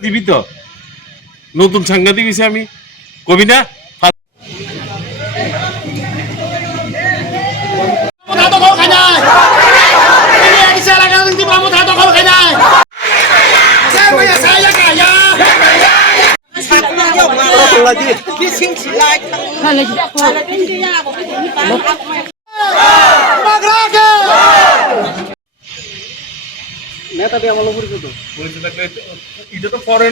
দিবি তো নতুন সাংঘাতিক হয়েছে আমি কবি না নেতা দিয়ে আমার পরিচিত থাকলে এটা তো পরে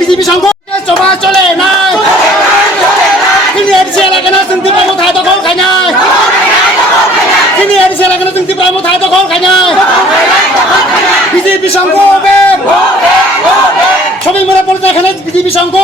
বিজেপি সংঘ সভা চলে না বিজেপি সংঘ সবাই মনে পড়ে এখানে বিজেপি সংঘ